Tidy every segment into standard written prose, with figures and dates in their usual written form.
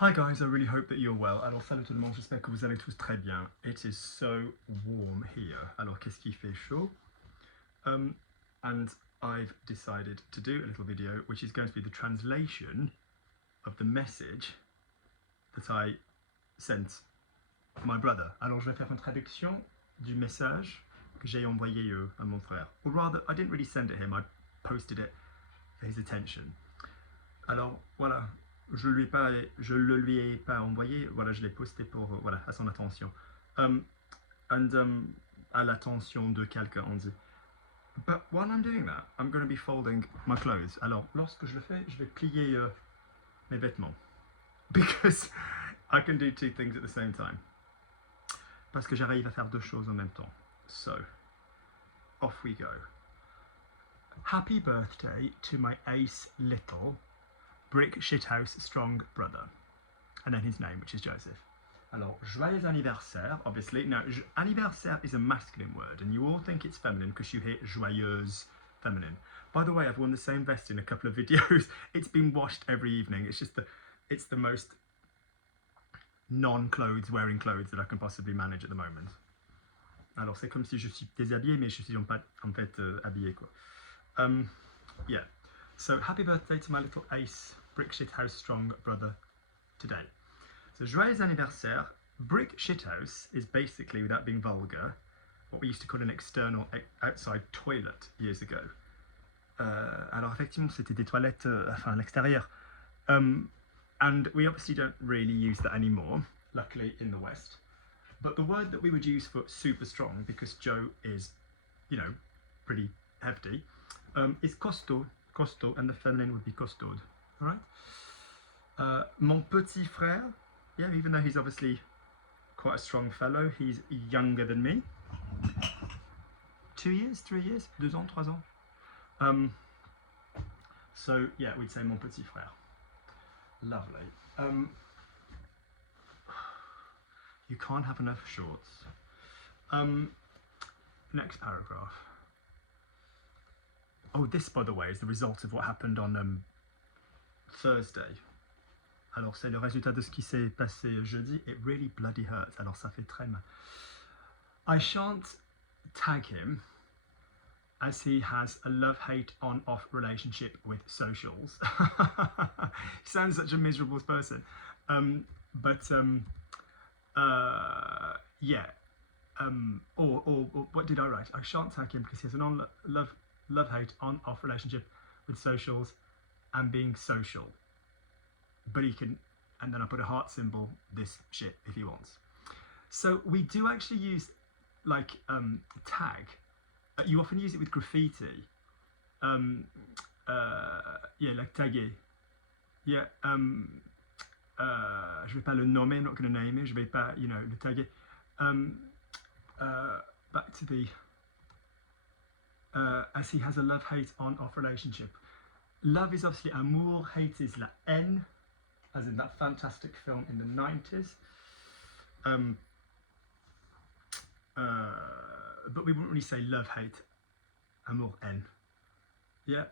Hi guys, I really hope that you're well. Alors salut tout le monde, j'espère que vous allez tous très bien. It is so warm here. Alors qu'est-ce qui fait chaud? And I've decided to do a little video which is going to be the translation of the message that I sent my brother. Alors je vais faire une traduction du message que j'ai envoyé à mon frère. Or rather, I didn't really send it him, I posted it for his attention. Alors voilà, je le lui ai pas envoyé, voilà, je l'ai posté pour, voilà, à son attention. À l'attention de quelqu'un, on dit. But while I'm doing that, I'm going to be folding my clothes. Alors, lorsque je le fais, je vais plier mes vêtements. Because I can do two things at the same time. Parce que j'arrive à faire deux choses en même temps. So, off we go. Happy birthday to my ace little brick shithouse strong brother. And then his name, which is Joseph. Alors, joyeux anniversaire, obviously. Now, anniversaire is a masculine word, and you all think it's feminine because you hear joyeuse feminine. By the way, I've worn the same vest in a couple of videos. It's been washed every evening. It's the most non-clothes wearing clothes that I can possibly manage at the moment. Alors, c'est comme si je suis déshabillé, mais je suis en fait habillé, quoi. Yeah. So, happy birthday to my little ace brick shithouse strong brother today. So, joyeux anniversaire. Brick shithouse is basically, without being vulgar, what we used to call an external outside toilet years ago. Alors effectivement, c'était des toilettes à l'extérieur. And we obviously don't really use that anymore, luckily in the West. But the word that we would use for super strong, because Joe is, you know, pretty hefty, is costaud, and the feminine would be costaude. All right. Mon petit frère, yeah, even though he's obviously quite a strong fellow, he's younger than me. 2 years, 3 years, 2 ans, 3 ans. So yeah, we'd say mon petit frère. Lovely. You can't have enough shorts. Next paragraph. Oh, this, by the way, is the result of what happened on Thursday. Alors, c'est le résultat de ce qui s'est passé jeudi. It really bloody hurts. Alors, ça fait très mal. I shan't tag him as he has a love-hate on-off relationship with socials. He sounds such a miserable person. Yeah. Or what did I write? I shan't tag him because he has an love-hate on-off relationship with socials and being social. But he can, and then I put a heart symbol, this shit, if he wants. So we do actually use, like, tag. You often use it with graffiti. Yeah, like taguer. Yeah, je vais pas le nommer, I'm not going to name it, je vais pas, you know, le taguer. Back to the, as he has a love-hate on-off relationship. Love is obviously amour, hate is la haine, as in that fantastic film in the 90s. But we wouldn't really say love, hate, amour, haine. Yeah.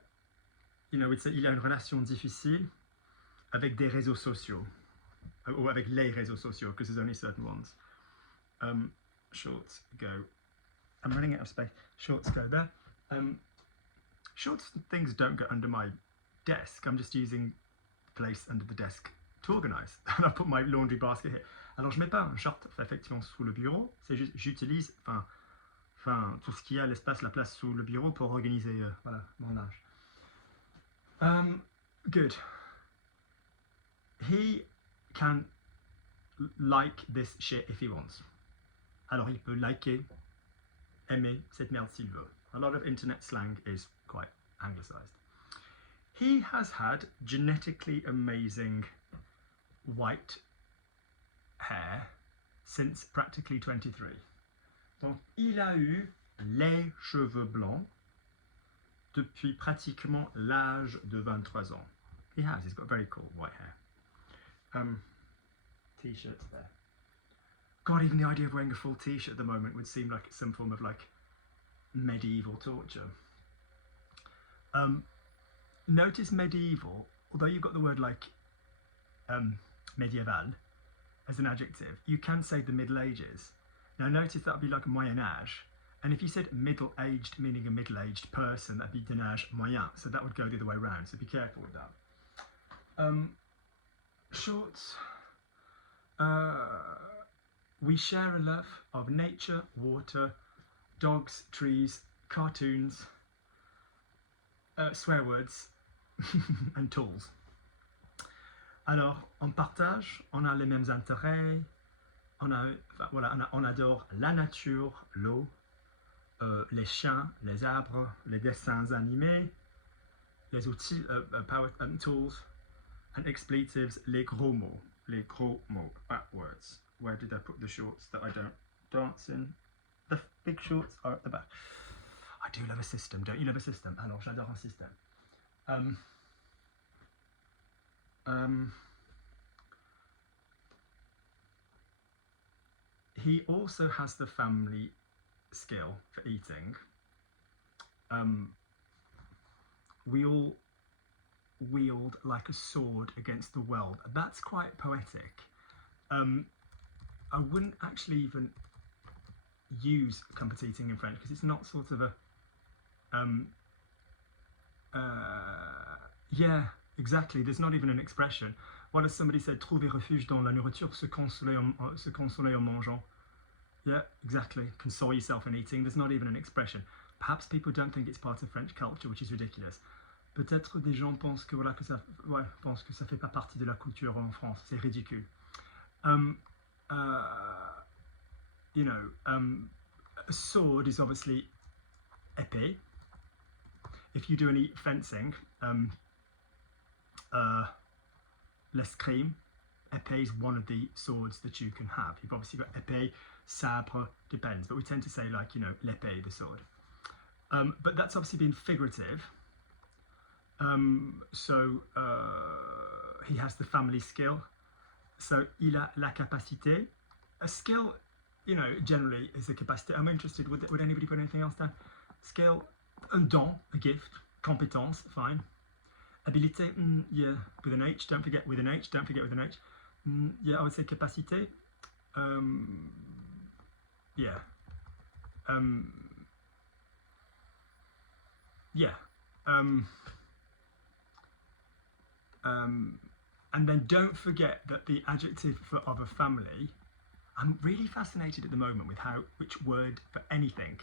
You know, we'd say il a une relation difficile avec des réseaux sociaux. Or avec les réseaux sociaux, because there's only certain ones. Shorts go. I'm running out of space. Shorts go there. Shorts things don't go under my desk. I'm just using place under the desk to organize. And I put my laundry basket here. Alors je mets pas un short effectivement sous le bureau. C'est juste j'utilise tout ce qui a l'espace, la place sous le bureau pour organiser voilà mon linge. Good. He can like this shit if he wants. Alors il peut liker, aimer cette merde s'il veut. A lot of internet slang is quite anglicized. He has had genetically amazing white hair since practically 23. Donc il a eu les cheveux blancs depuis pratiquement l'âge de 23 ans. He's got very cool white hair. T-shirts there. God, even the idea of wearing a full t-shirt at the moment would seem like some form of like medieval torture. Notice medieval, although you've got the word like médiéval as an adjective, you can say the Middle Ages. Now notice that would be like Moyen Âge, and if you said middle-aged, meaning a middle-aged person, that'd be d'un âge moyen, so that would go the other way around, so be careful with that. Shorts. We share a love of nature, water, dogs, trees, cartoons, swear words and tools. Alors, on partage, on a les mêmes intérêts, on adore la nature, l'eau, les chiens, les arbres, les dessins animés, les outils, power tools, and expletives, les gros mots, back words. Where did I put the shorts that I don't dance in? The big shorts are at the back. I do love a system, don't you love a system? Alors, j'adore un système. He also has the family skill for eating. We all wield like a sword against the world. That's quite poetic. I wouldn't actually even use competiting in French because it's not sort of a yeah, exactly, there's not even an expression. What if somebody said trouver refuge dans la nourriture, se consoler en mangeant? Yeah, exactly, console yourself in eating. There's not even an expression. Perhaps people don't think it's part of French culture, which is ridiculous. Peut-être des gens pensent que voilà, pensent que ça fait pas partie de la culture en France. C'est ridicule. You know, a sword is obviously épée. If you do any fencing, l'escrime, épée is one of the swords that you can have. You've obviously got épée, sabre, depends, but we tend to say like, you know, l'épée, the sword. But that's obviously been figurative. He has the family skill. So, il a la capacité. A skill, you know, generally is a capacity. I'm interested, would anybody put anything else down? Skill, un don, a gift. Compétence, fine. Habilité, yeah, with an H, don't forget with an H, yeah, I would say capacité. Yeah. Yeah. And then don't forget that the adjective of a family, I'm really fascinated at the moment with which word for anything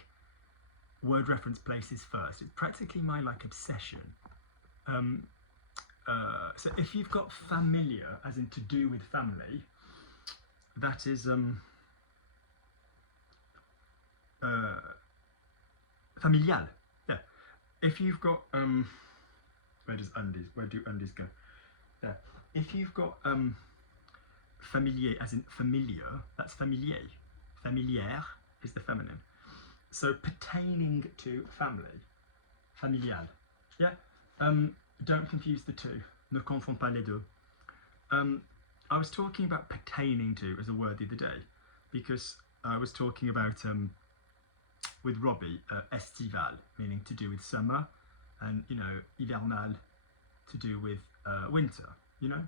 word reference places first. It's practically my like obsession. So if you've got familiar, as in to do with family, that is familial. Yeah. If you've got where do undies go? There. If you've got familier, as in familiar, that's familier. Familière is the feminine. So pertaining to family, familial. Yeah. Don't confuse the two. Ne confonds pas les deux. I was talking about pertaining to as a word the other day because I was talking about with Robbie estival, meaning to do with summer, and you know hivernal to do with winter. You know,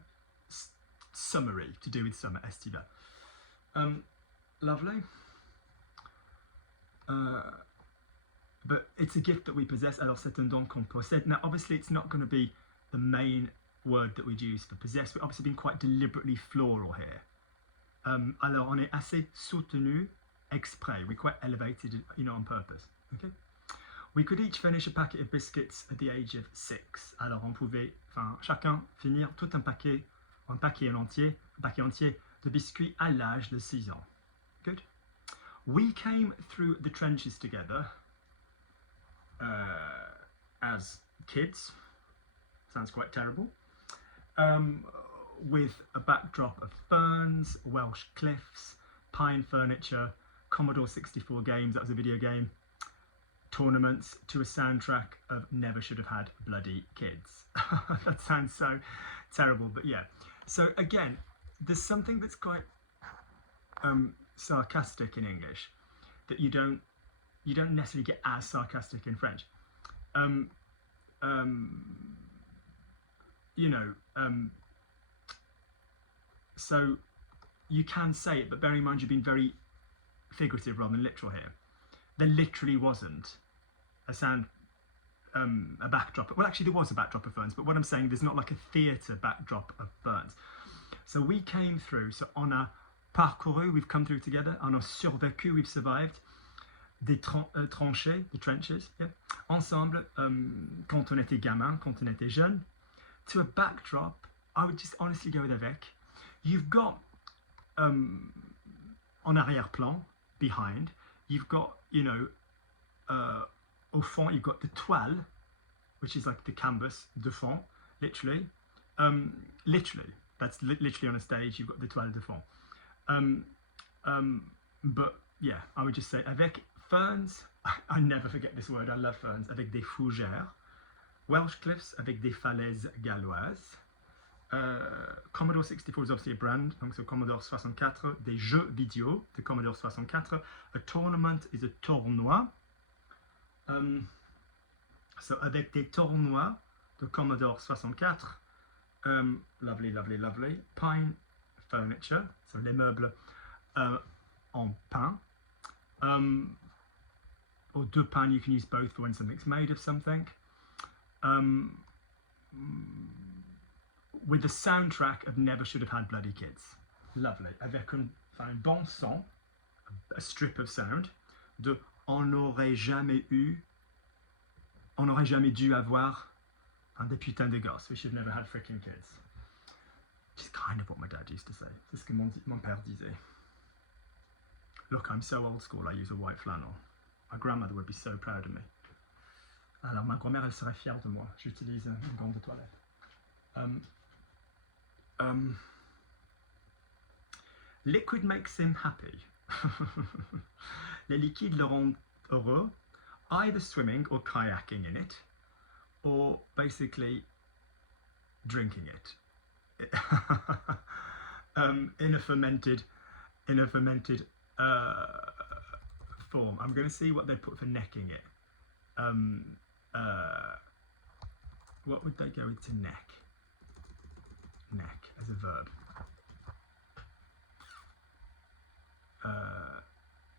summery to do with summer, estival. Lovely. But it's a gift that we possess. Alors c'est un don qu'on possède. Now obviously it's not going to be the main word that we'd use for possess. We've obviously been quite deliberately floral here. Alors on est assez soutenu exprès. We're quite elevated, you know, on purpose. Okay. We could each finish a packet of biscuits at the age of 6. Alors on pouvait, chacun finir tout un paquet entier de biscuits à l'âge de 6 ans. Good. We came through the trenches together as kids. Sounds quite terrible. With a backdrop of ferns, Welsh cliffs, pine furniture, Commodore 64 games, that was a video game, tournaments, to a soundtrack of Never Should Have Had Bloody Kids. That sounds so terrible, but yeah. So again, there's something that's quite sarcastic in English that you don't necessarily get as sarcastic in French. You know, So you can say it, but bear in mind you've been very figurative rather than literal here. There literally wasn't a sound, a backdrop. Well, actually there was a backdrop of ferns, but what I'm saying, there's not like a theatre backdrop of ferns. So we came through, so on a parcouru, we've come through together, on a survécu, we've survived, des tranchées, the trenches, yeah, ensemble, quand on était gamin, quand on était jeune. To a backdrop, I would just honestly go with avec. You've got en arrière-plan, behind, you've got, you know, au fond, you've got the toile, which is like the canvas, de fond, literally. Literally, that's literally on a stage, you've got the toile de fond. But yeah, I would just say avec ferns, I never forget this word, I love ferns, avec des fougères, Welsh cliffs avec des falaises galloises. Commodore 64 is obviously a brand, donc so Commodore 64, des jeux vidéo de Commodore 64. A tournament is a tournoi. So avec des tournois de Commodore 64. Lovely, lovely, lovely. Pine furniture, so les meubles en pin. Or de pin, you can use both for when something's made of something. With the soundtrack of Never Should Have Had Bloody Kids. Lovely. Avec un bon son, a strip of sound, de on n'aurait jamais dû avoir des putains de gosses. We should have never had freaking kids. Which is kind of what my dad used to say. C'est ce que mon père disait. Look, I'm so old school, I use a white flannel. My grandmother would be so proud of me. Alors, ma grand-mère, elle serait fière de moi. J'utilise une gant de toilette. Liquid makes him happy. Les liquides le rendent heureux, either swimming or kayaking in it, or basically drinking it. In a fermented form. I'm going to see what they put for necking it. What would they go with to neck? Neck as a verb.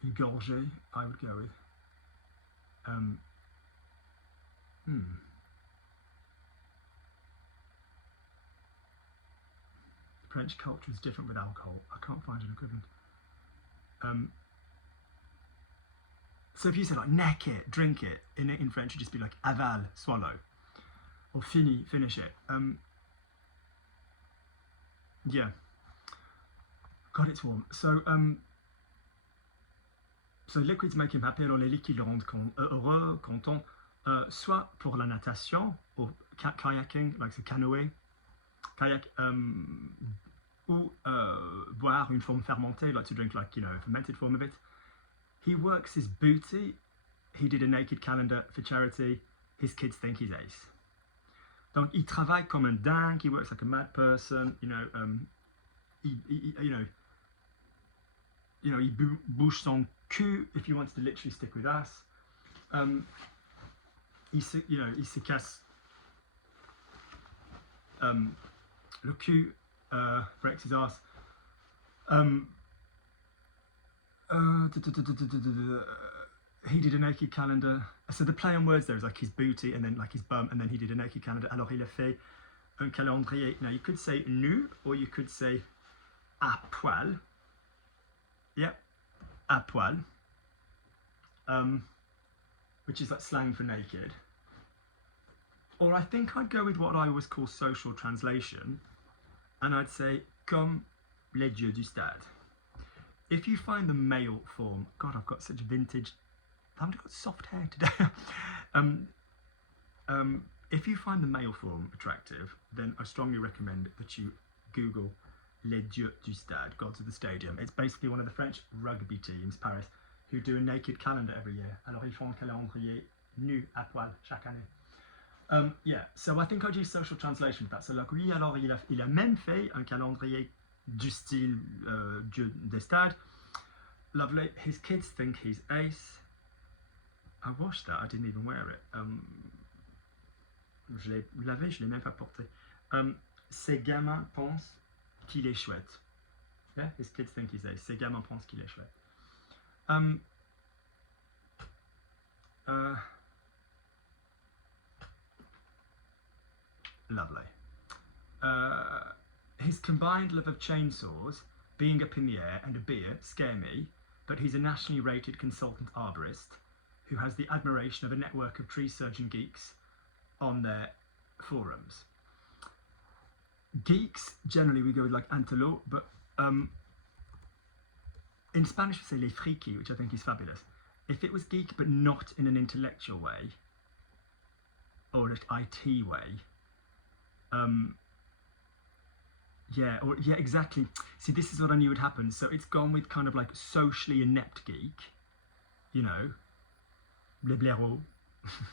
Engorger, I would go with. French culture is different with alcohol. I can't find an equivalent. So if you said like neck it, drink it, in French it'd just be like aval, swallow, or finish it. Yeah. God, it's warm. So liquids make him happy. Alors les liquides le rendent heureux, content, soit pour la natation, ou kayaking, like the canoë, kayak, ou boire une forme fermentée, like to drink like, you know, a fermented form of it. He works his booty. He did a naked calendar for charity. His kids think he's ace. Donc il travaille comme un dingue. He works like a mad person. You know, he bouge son cul, if you wanted to literally stick with us. Il se casse le cul, breaks his ass. He did a naked calendar. So the play on words there is like his booty and then like his bum, and then he did a naked calendar. Alors il a fait un calendrier. Now you could say nu, or you could say à poil. Yeah, à poil. Which is like slang for naked. Or I think I'd go with what I always call social translation, and I'd say comme les dieux du stade. If you find the male form, God, I've got such vintage, I've got soft hair today. If you find the male form attractive, then I strongly recommend that you Google les dieux du stade, gods of the stadium. It's basically one of the French rugby teams, Paris, who do a naked calendar every year. Alors ils font un calendrier nu à poil chaque année. Yeah, so I think I'd use social translation for that. So like, oui, alors il a même fait un calendrier du style Dieu des stades. Lovely. His kids think he's ace. I washed that, I didn't even wear it. Je l'ai lavé, je l'ai même pas porté. Ses gamins pensent qu'il est chouette. Yeah, his kids think he's ace. Ses gamins pensent qu'il est chouette. Lovely. His combined love of chainsaws, being up in the air, and a beer scare me, but he's a nationally rated consultant arborist who has the admiration of a network of tree surgeon geeks on their forums. Geeks, generally we go with like antelo, but in Spanish we say les friki, which I think is fabulous. If it was geek but not in an intellectual way, or an IT way, yeah, exactly. See, this is what I knew would happen. So it's gone with kind of like socially inept geek, you know, les blaireaux.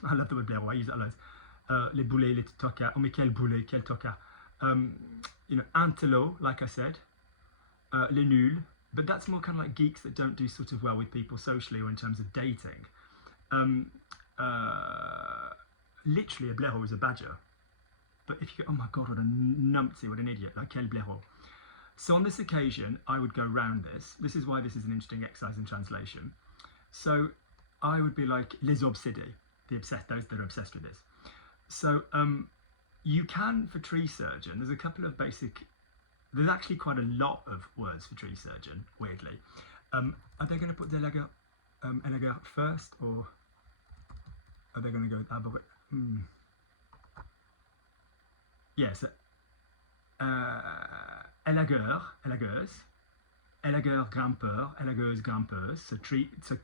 I love the word blaireau, I use that loads. Les boulets, les tocards. Oh, mais quel boulet, quel tocard. You know, intello, like I said. Les nuls. But that's more kind of like geeks that don't do sort of well with people socially or in terms of dating. Literally, a blaireau is a badger. But if you go, oh my god, what a numpty, what an idiot, like quel blaireau. So on this occasion, I would go round this. This is why this is an interesting exercise in translation. So I would be like, les obsédés, those that are obsessed with this. So you can, for tree surgeon, there's a couple of basic, there's actually quite a lot of words for tree surgeon, weirdly. Are they going to put élagueur first, or are they going to go with arboré? Yes, élagueur, élagueuse, élagueur, grimpeur, élagueuse, grimpeuse. So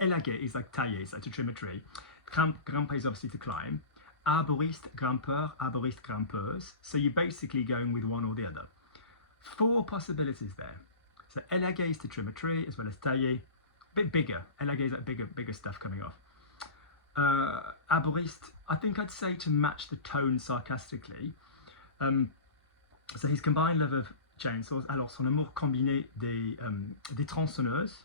élaguer is like tailler, so to trim a tree. Grimper is obviously to climb. Arboriste, grimpeur, arboriste, grimpeuse. So you're basically going with one or the other. 4 possibilities there. So élaguer is to trim a tree, as well as tailler. A bit bigger. Élaguer is like bigger stuff coming off. Arboriste, I think I'd say to match the tone sarcastically. So his combined love of chainsaws, alors son amour combiné des tronçonneuses,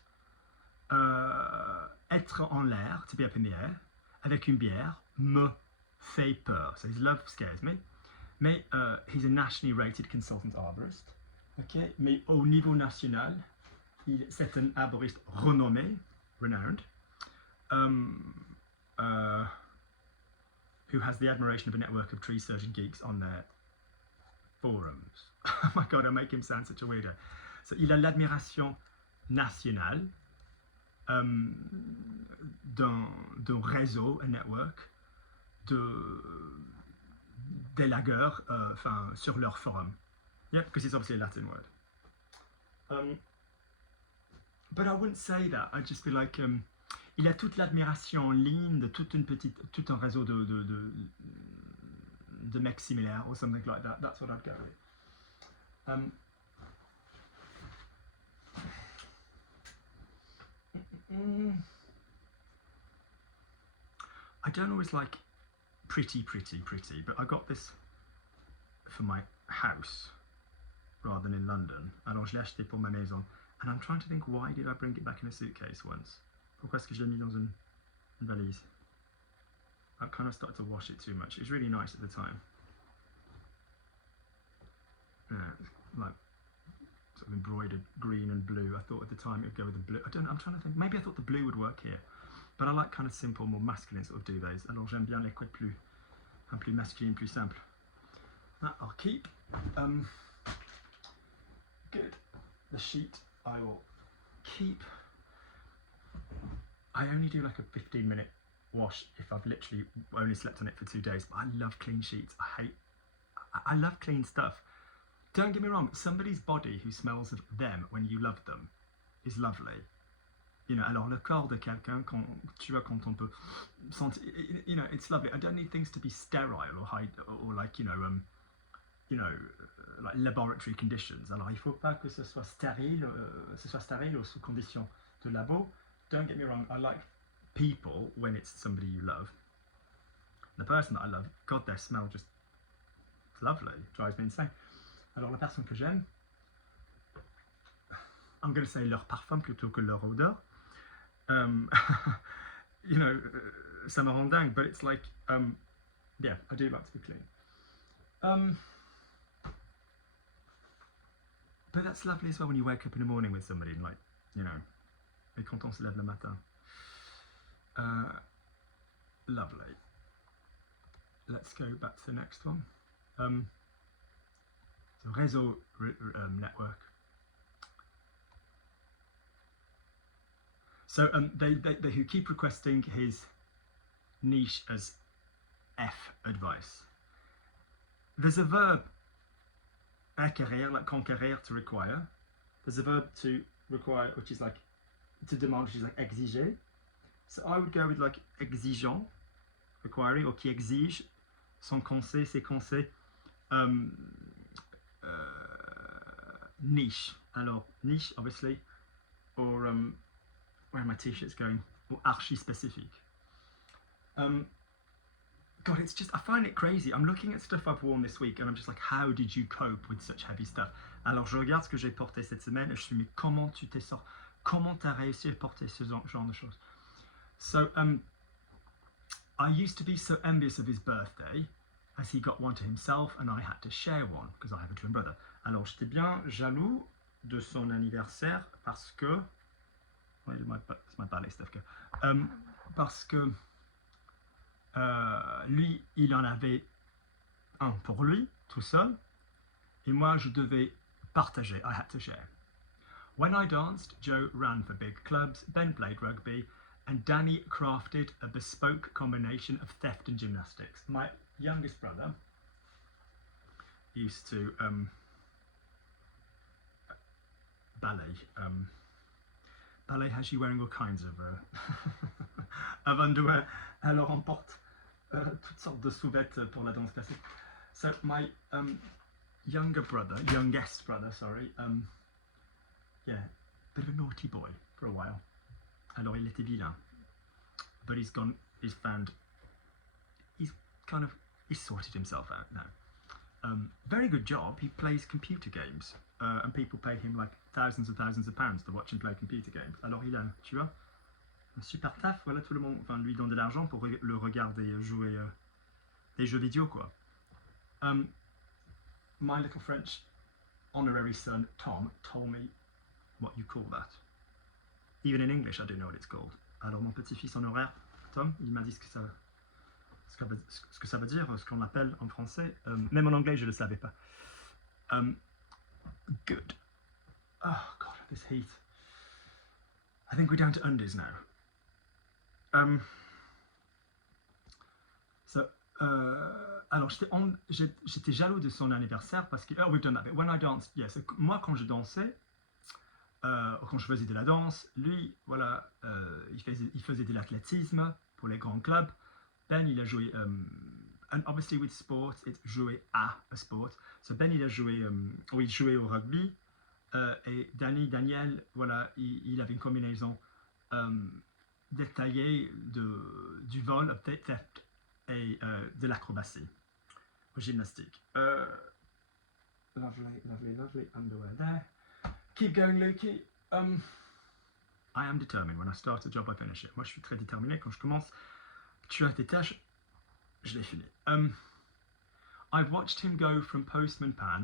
être en l'air, to be up in the air, avec une bière, me fait peur. So his love scares me. Mais he's a nationally rated consultant arborist. Okay. Mais au niveau national, c'est un arboriste renommé, renowned. Who has the admiration of a network of tree surgeon geeks on their forums. Oh my god, I make him sound such a weirdo. So, il a l'admiration nationale d'un réseau, a network, d'élagueurs sur leur forum. Yeah, because it's obviously a Latin word. But I wouldn't say that. I'd just be like, il a toute l'admiration en ligne de tout un réseau de mecs similaires, or something like that. That's what I'd go with. I don't always like pretty, but I got this for my house rather than in London. Alors je l'ai acheté pour ma maison. And I'm trying to think, why did I bring it back in a suitcase once? Pourquoi est-ce que je l'ai mis dans une valise? I kind of started to wash it too much. It was really nice at the time. Yeah, like sort of embroidered green and blue. I thought at the time it would go with the blue. I'm trying to think. Maybe I thought the blue would work here. But I like kind of simple, more masculine sort of duvets. Alors j'aime bien les couettes plus masculine, plus simple. That I'll keep. Good. The sheet I will keep. I only do like a 15-minute wash if I've literally only slept on it for 2 days, but I love clean sheets. I love clean stuff. Don't get me wrong, somebody's body who smells of them when you love them is lovely. You know, alors le corps de quelqu'un, quand on peut sentir, you know, it's lovely. I don't need things to be sterile or like, you know, like laboratory conditions. Alors il faut pas que ce soit stérile ou sous conditions de labo. Don't get me wrong, I like people when it's somebody you love. The person that I love, God, their smell just lovely, drives me insane. Alors la personne que j'aime, I'm going to say leur parfum plutôt que leur odeur. You know, ça me rend dingue, but it's like, yeah, I do like to be clean. But that's lovely as well when you wake up in the morning with somebody and, like, you know, et quand on se lève le matin. Lovely. Let's go back to the next one. So réseau network. So they who keep requesting his niche as F advice. There's a verb acquérir, like conquérir, to require. There's a verb to require, which is like to demand, which is like exiger. So I would go with like exigeant, requiring, or qui exige, son conseil, ses conseils. Niche. Alors niche, obviously, or where are my t-shirts going? Or archi specific. God, it's just, I find it crazy. I'm looking at stuff I've worn this week and I'm just like, how did you cope with such heavy stuff? Alors je regarde ce que j'ai porté cette semaine et je me suis dit, mais comment tu t'es sorti? Comment t'as réussi à porter ce genre de choses? So I used to be so envious of his birthday as he got one to himself and I had to share one because I have a twin brother. Alors j'étais bien jaloux de son anniversaire parce que it's my ballet stuff go. Parce que lui, il en avait un pour lui, tout seul, et moi, je devais partager. I had to share. When I danced, Joe ran for big clubs, Ben played rugby, and Danny crafted a bespoke combination of theft and gymnastics. My youngest brother used to ballet. Ballet has you wearing all kinds of of underwear. Alors on porte toutes sortes de sous-vêtements pour la danse classique. So my youngest brother, sorry, yeah, bit of a naughty boy for a while. Alors il était vilain, but he's sorted himself out now. Very good job. He plays computer games, and people pay him like thousands and thousands of pounds to watch him play computer games. Alors il a, tu vois, un super taf. Voilà, tout le monde, enfin, lui donne de l'argent pour le regarder jouer des jeux vidéo, quoi. My little French honorary son Tom told me what you call that. Even in English, I don't know what it's called. Alors mon petit-fils honoraire Tom, il m'a dit ce que ça veut dire, ce qu'on appelle en français. Même en anglais, je ne le savais pas. Good. Oh God, this heat. I think we're down to undies now. Alors j'étais jaloux de son anniversaire parce que we've done that bit. When I danced, yes. Moi quand je dansais, quand je faisais de la danse, lui voilà, il faisait de l'athlétisme pour les grands clubs. Ben il a joué, and obviously with sports, it's jouer à a sport. So Ben il a joué, il jouait au rugby. Et Daniel, voilà, il avait une combinaison détaillée du vol, of theft et de l'acrobatie, au gymnastique. Lovely underwear there. Keep going, Lukey. I am determined. When I start a job, I finish it. Moi, je suis très déterminé. Quand je commence, tu as tes tâches, je les finis. I've watched him go from Postman Pat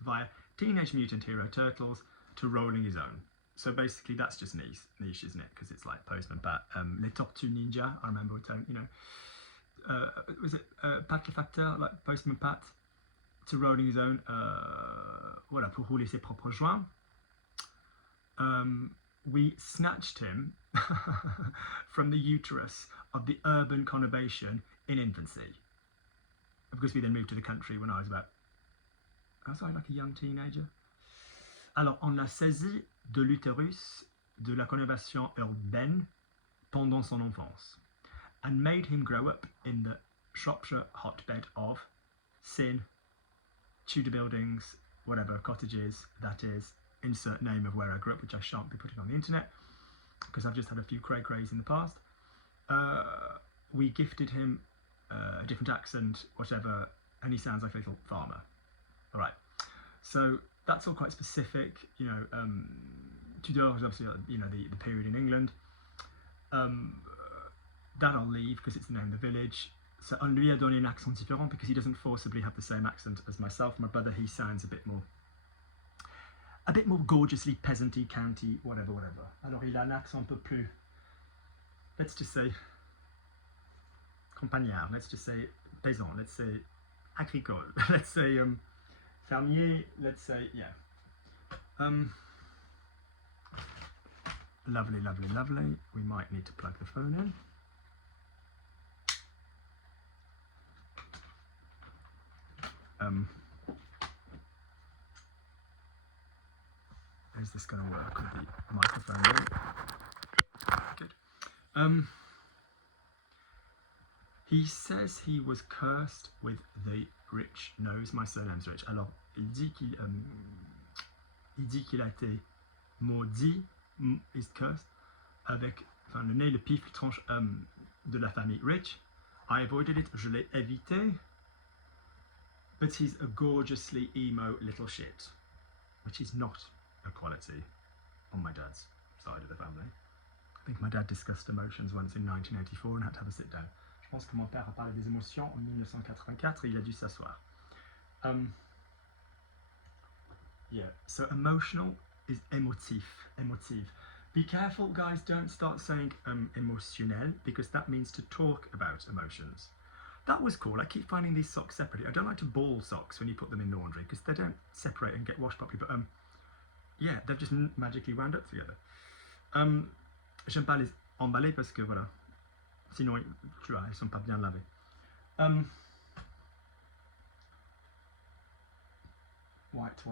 via Teenage Mutant Hero Turtles to rolling his own. So basically that's just niche, isn't it? Because it's like Postman Pat, Les Tortues Ninja, I remember telling, you know, was it Pat le Facteur, like Postman Pat, to rolling his own, voilà, pour rouler ses propres joints. We snatched him from the uterus of the urban conurbation in infancy. Because we then moved to the country when I was like a young teenager. Alors, on l'a saisi de l'utérus de la conurbation urbaine pendant son enfance and made him grow up in the Shropshire hotbed of sin, Tudor buildings, whatever, cottages, that is, insert name of where I grew up, which I shan't be putting on the internet because I've just had a few cray-crays in the past. We gifted him a different accent, whatever, and he sounds like a little farmer. All right, so that's all quite specific, you know. Tudor is obviously, you know, the period in England. That I'll leave because it's the name of the village. So on lui a donné un accent différent because he doesn't forcibly have the same accent as myself. My brother, he sounds a bit more gorgeously peasanty, county, whatever. Alors il a un accent un peu plus, let's just say, campagnard, let's just say paysan, let's say agricole, let's say fermier, let's say, yeah. Lovely. We might need to plug the phone in. Is this going to work with the microphone in? Good. He says he was cursed with the rich nose. My surname's Rich. Alors, il dit qu'il a été maudit, is cursed, avec le nez, le pif, le tronche de la famille Rich. I avoided it, je l'ai évité. But he's a gorgeously emo little shit, which is not a quality on my dad's side of the family. I think my dad discussed emotions once in 1984 and had to have a sit down. Je pense que mon père a parlé des émotions en 1984 et il a dû s'asseoir. Yeah, so emotional is émotif. Be careful, guys, don't start saying émotionnel, because that means to talk about emotions. That was cool. I keep finding these socks separately. I don't like to ball socks when you put them in laundry because they don't separate and get washed properly, but yeah, they've just magically wound up together. J'aime pas les emballer parce que voilà, sinon tu vois, ils sont pas bien lavés. White.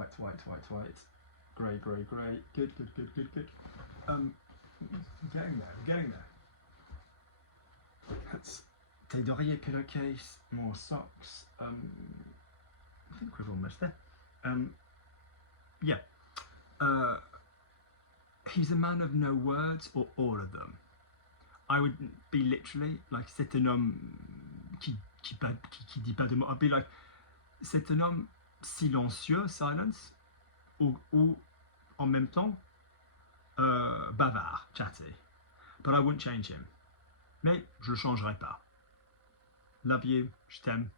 Grey. Good. Getting there. That's taille d'oreiller, pillowcase, more socks. I think we're almost there. Yeah. He's a man of no words, or all of them. I would be literally like, c'est un homme qui dit pas de mots. I'd be like, c'est un homme silencieux, silence, ou en même temps bavard, chatty. But I wouldn't change him. Mais je le changerai pas. Love you, je t'aime.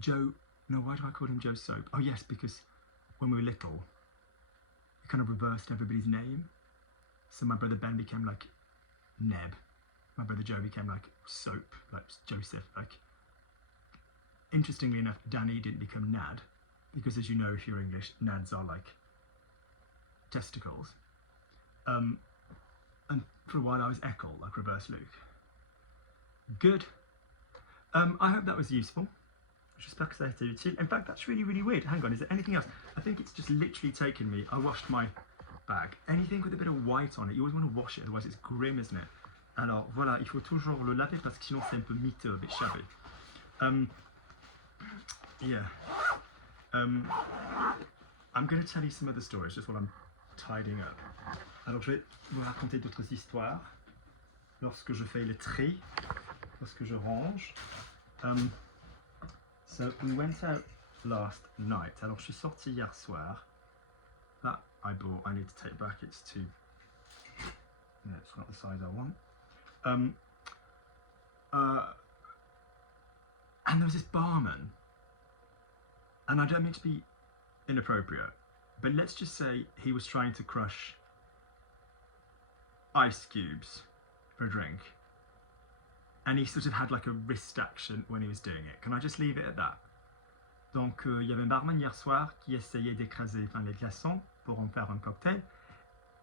Joe, no, why do I call him Joe Soap? Oh yes, because when we were little, we kind of reversed everybody's name. So my brother Ben became like Neb. My brother Joe became like Soap, like Joseph. Like, interestingly enough, Danny didn't become Nad, because as you know, if you're English, Nads are like testicles. And for a while I was Eckel, like reverse Luke. Good. I hope that was useful. J'espère que ça a été utile. In fact, that's really weird. Hang on, is there anything else? I think it's just literally taken me. I washed my bag. Anything with a bit of white on it, you always want to wash it, otherwise it's grim, isn't it? Alors voilà, il faut toujours le laver parce que sinon c'est un peu miteux, a bit shabby. Yeah. I'm going to tell you some other stories just while I'm tidying up. Alors je vais vous raconter d'autres histoires lorsque je fais le tri, lorsque je range. So we went out last night. Alors je suis sorti hier soir. That I bought. I need to take back. It's too. No, it's not the size I want. And there was this barman, and I don't mean to be inappropriate, but let's just say he was trying to crush ice cubes for a drink, and he sort of had like a wrist action when he was doing it. Can I just leave it at that? Donc il y avait un barman hier soir qui essayait d'écraser les glaçons pour en faire un cocktail,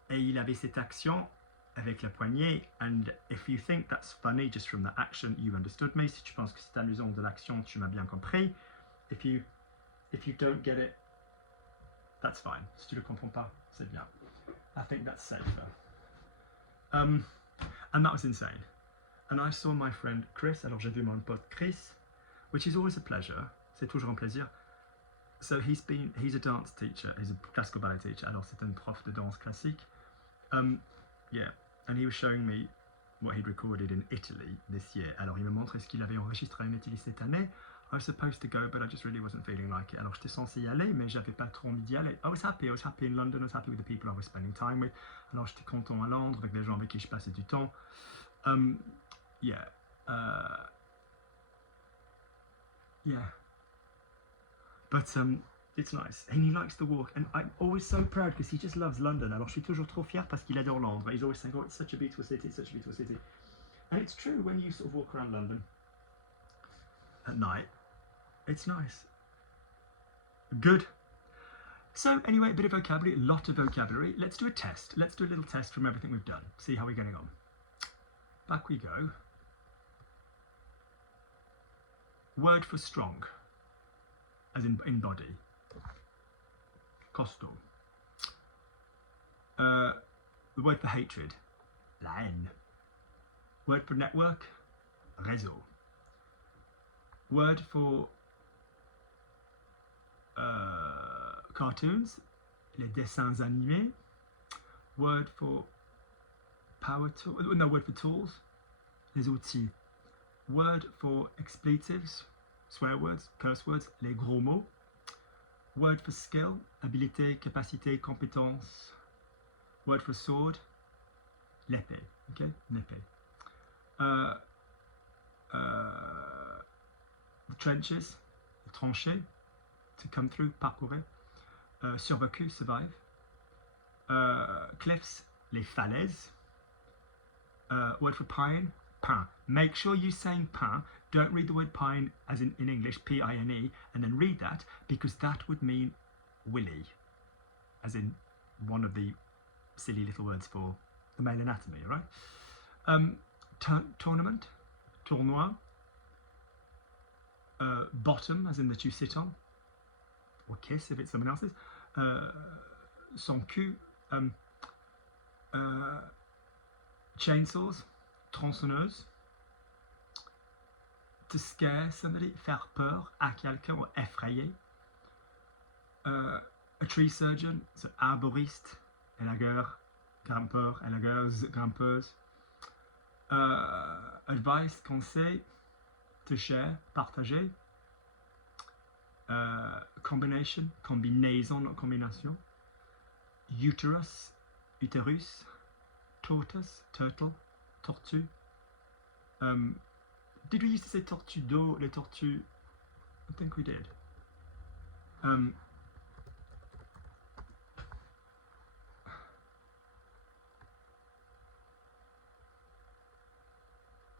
et il avait cette action avec la poignée. And if you think that's funny just from the action, you understood me. Si tu penses que c'est amusant de l'action, tu m'as bien compris. If you don't get it, that's fine. Si tu le comprends pas, c'est bien. I think that's safer. And that was insane. And I saw my friend Chris. Alors j'ai vu mon pote Chris, which is always a pleasure. C'est toujours un plaisir. So he's a dance teacher. He's a classical ballet teacher. Alors c'est un prof de danse classique. Yeah, and he was showing me what he'd recorded in Italy this year. Alors il me montre ce qu'il avait enregistré en Italie cette année. I was supposed to go, but I just really wasn't feeling like it. Alors j'étais censé y aller, mais j'avais pas trop envie d'y aller. I was happy in London. I was happy with the people I was spending time with. Alors j'étais content à Londres avec des gens avec qui je passais du temps. Yeah, Yeah. But it's nice. And he likes the walk. And I'm always so proud because he just loves London. Alors je suis toujours trop fier parce qu'il adore Londres. He's always saying, oh, it's such a beautiful city, it's such a beautiful city. And it's true when you sort of walk around London at night. It's nice. Good. So anyway, a bit of vocabulary, a lot of vocabulary. Let's do a test. Let's do a little test from everything we've done. See how we're getting on. Back we go. Word for strong, as in body. Costaud. The word for hatred. La haine. Word for network. Réseau. Word for cartoons, les dessins animés. Word for power tool, no, word for tools, les outils. Word for expletives, swear words, curse words, les gros mots. Word for skill, habilité, capacité, compétence. Word for sword, l'épée, okay, l'épée. The trenches, the tranchées, to come through, parcourir. Survécu, survive. Cliffs, les falaises. Word for pine, pain. Make sure you're saying pain. Don't read the word pine as in English, P-I-N-E, and then read that because that would mean willy, as in one of the silly little words for the male anatomy, right? Tournament, tournoi. Bottom, as in that you sit on, or kiss if it's someone else's. Son cul. Chainsaws, tronçonneuse. To scare somebody, faire peur à quelqu'un ou effrayer. A tree surgeon, so arboriste, élagueur, grimpeur, élagueuse, grimpeuse. Advice, conseil, to share, partager. Combination, combinaison, not combination. Uterus, uterus. Tortoise, turtle, tortue. Did we used to say tortue d'eau, les tortues? I think we did.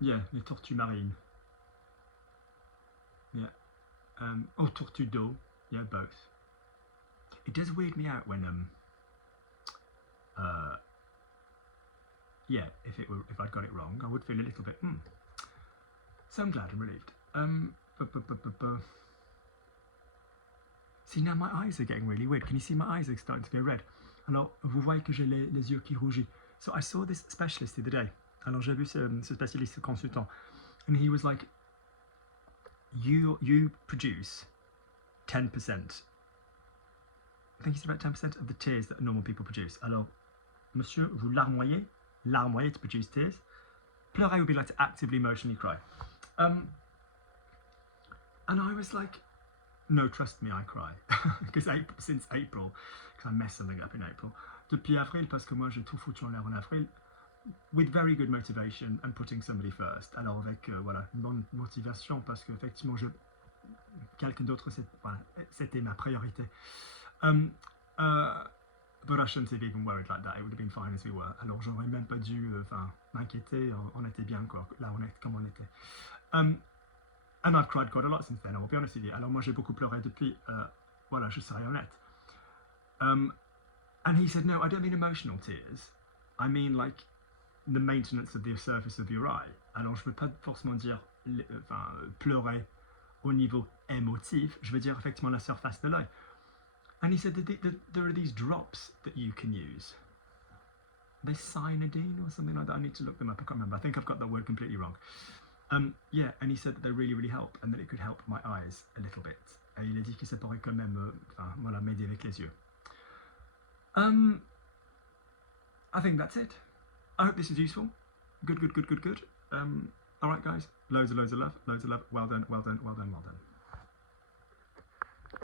Yeah, les tortues marines. Yeah. Oh, tortue d'eau. Yeah, both. It does weird me out when yeah, if I'd got it wrong, I would feel a little bit. So I'm glad I'm relieved. See, now my eyes are getting really weird. Can you see my eyes are starting to go red? Alors, vous voyez que j'ai les yeux qui rougissent. So I saw this specialist the other day. Alors j'ai vu ce spécialiste consultant, and he was like, you produce 10%. I think it's about 10% of the tears that normal people produce. Alors, monsieur, vous larmoyez to produce tears. Pleurer would be like to actively emotionally cry. And I was like, no, trust me, I cry. Because since April, because I messed something up in April. Depuis avril, parce que moi j'ai tout foutu en l'air en avril, with very good motivation and putting somebody first. Alors avec voilà, une bonne motivation parce qu'effectivement quelqu'un d'autre, voilà, c'était ma priorité. But I shouldn't have even worried like that. It would have been fine as we were. Alors j'aurais même pas dû m'inquiéter. On était bien quoi. Là on est comme on était. And I've cried quite a lot since then. I'll be honest with you. Alors moi j'ai beaucoup pleuré depuis. Voilà, je serai honnête. And he said, no, I don't mean emotional tears. I mean like the maintenance of the surface of your eye. Alors je veux pas forcément dire pleurer au niveau émotif. Je veux dire effectivement la surface de l'œil. And he said that there are these drops that you can use. Are they cyanidine or something like that? I need to look them up. I can't remember. I think I've got that word completely wrong. Yeah, and he said that they really, really help and that it could help my eyes a little bit. Et il a dit que ça pourrait quand même voilà, m'aider avec les yeux. I think that's it. I hope this is useful. Good. All right, guys. Loads of love. Well done.